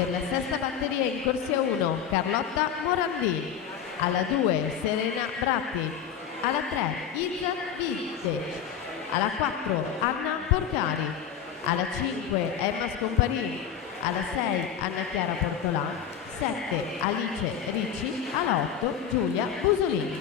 Per la sesta batteria in corsia 1 Carlotta Morandini, alla 2 Serena Bratti, alla 3 Isa Vite, alla 4 Anna Porcari, alla 5 Emma Scomparini, alla 6 Anna Chiara Portolan, 7 Alice Ricci, alla 8 Giulia Busolini.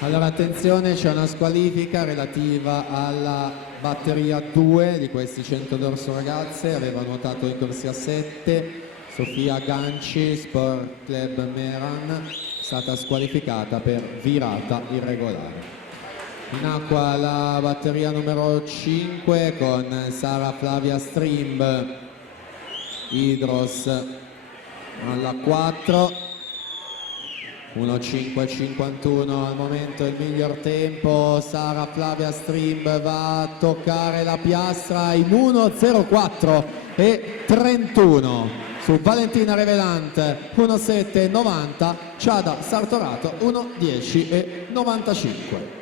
Allora attenzione, c'è una squalifica relativa alla batteria 2 di questi 100 d'orso ragazze. Aveva nuotato in corsia 7 Sofia Ganci, Sport Club Meran, stata squalificata per virata irregolare. In acqua la batteria numero 5 con Sara Flavia Strimb, Idros alla 4, 1:5:51 al momento il miglior tempo. Sara Flavia Strimb va a toccare la piastra in 1:04:31 su Valentina Revelant, 1:7:90, Ciada Sartorato 1:10:95.